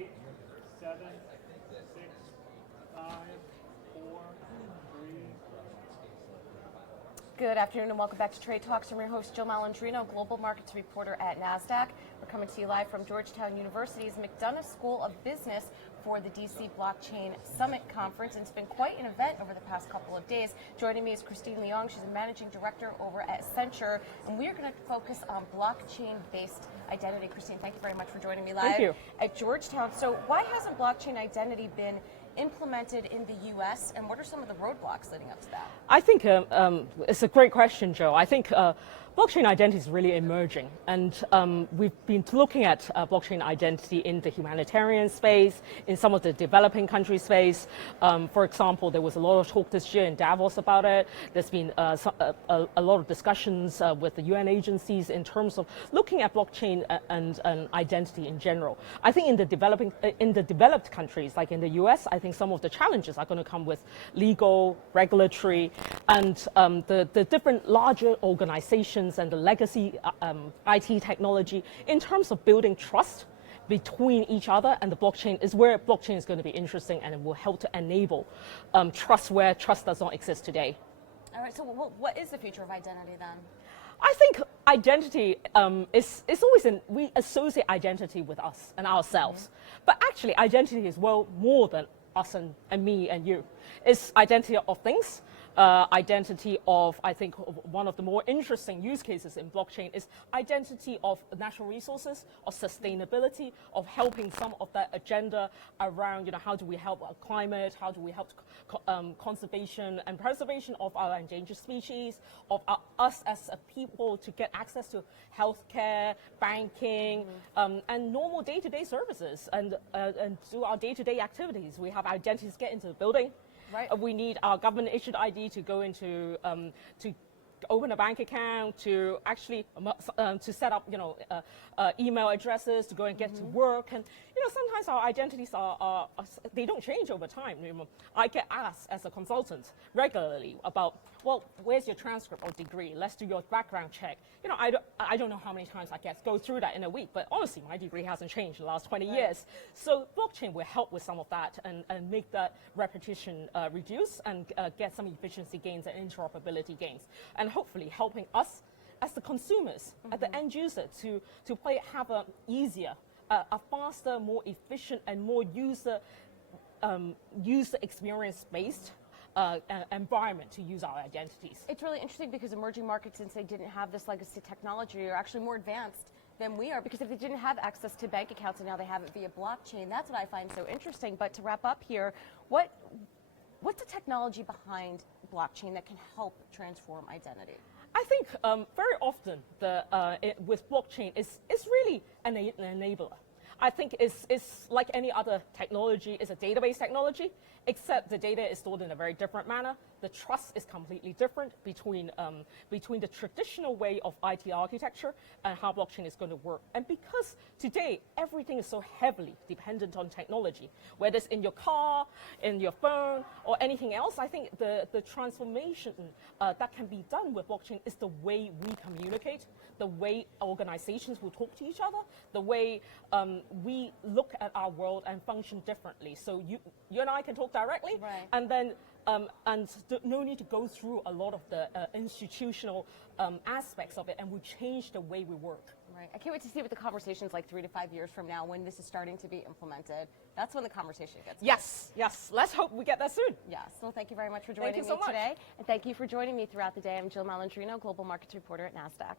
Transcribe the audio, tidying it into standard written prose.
8, 7, 6, 5, 4, 3. Good afternoon and welcome back to Trade Talks. I'm your host, Jill Malandrino, Global Markets Reporter at Nasdaq. We're coming to you live from Georgetown University's McDonough School of Business for the DC Blockchain Summit Conference. And it's been quite an event over the past couple of days. Joining me is Leong. She's a managing director over at Accenture. And we are going to focus on blockchain-based identity. Christine, thank you very much for joining me live at Georgetown. So why hasn't blockchain identity been implemented in the U.S., and what are some of the roadblocks leading up to that? I think it's a great question, Joe. I think blockchain identity is really emerging, and we've been looking at blockchain identity in the humanitarian space, in some of the developing country space. For example, there was a lot of talk this year in Davos about it. There's been a lot of discussions with the UN agencies in terms of looking at blockchain and identity in general. I think in the developed countries, like in the US, I think some of the challenges are going to come with legal, regulatory, and the different larger organizations and the legacy IT technology in terms of building trust between each other, and the blockchain is where blockchain is going to be interesting, and it will help to enable trust where trust does not exist today. All right, so what is the future of identity then? I think identity is always we associate identity with us and ourselves, but actually identity is well more than us and me and you. It's identity of things. Identity of, I think, one of the more interesting use cases in blockchain is identity of natural resources, of sustainability, of helping some of that agenda around, how do we help our climate, how do we help conservation and preservation of our endangered species, of us as a people to get access to healthcare, banking, and normal day-to-day services, and do our day-to-day activities. We have identities get into the building. Right. We need our government-issued ID to go into to open a bank account, to actually to set up email addresses, to go and get to work. And sometimes our identities are they don't change over time. I get asked as a consultant regularly about, well, where's your transcript or degree? Let's do your background check. I don't know how many times I go through that in a week, but honestly, my degree hasn't changed in the last 20 years. So blockchain will help with some of that and make that repetition reduce and get some efficiency gains and interoperability gains, and hopefully helping us as the consumers, as the end user, to have a easier, a faster, more efficient, and more user experience based environment to use our identities. It's really interesting because emerging markets, since they didn't have this legacy technology, are actually more advanced than we are, because if they didn't have access to bank accounts and now they have it via blockchain, that's what I find so interesting. But to wrap up here, what's the technology behind blockchain that can help transform identity? I think very often with blockchain, it's really an enabler. I think it's like any other technology. It's a database technology, except the data is stored in a very different manner. The trust is completely different between the traditional way of IT architecture and how blockchain is going to work. And because today everything is so heavily dependent on technology, whether it's in your car, in your phone, or anything else, I think the transformation that can be done with blockchain is the way we communicate, the way organizations will talk to each other, the way we look at our world and function differently. So you and I can talk directly, right. And then no need to go through a lot of the institutional aspects of it, and we change the way we work. Right. I can't wait to see what the conversation's like 3 to 5 years from now when this is starting to be implemented. That's when the conversation gets Yes, yes. Let's hope we get that soon. Yes. Well, thank you very much for joining me so much today. And thank you for joining me throughout the day. I'm Jill Malandrino, Global Markets Reporter at Nasdaq.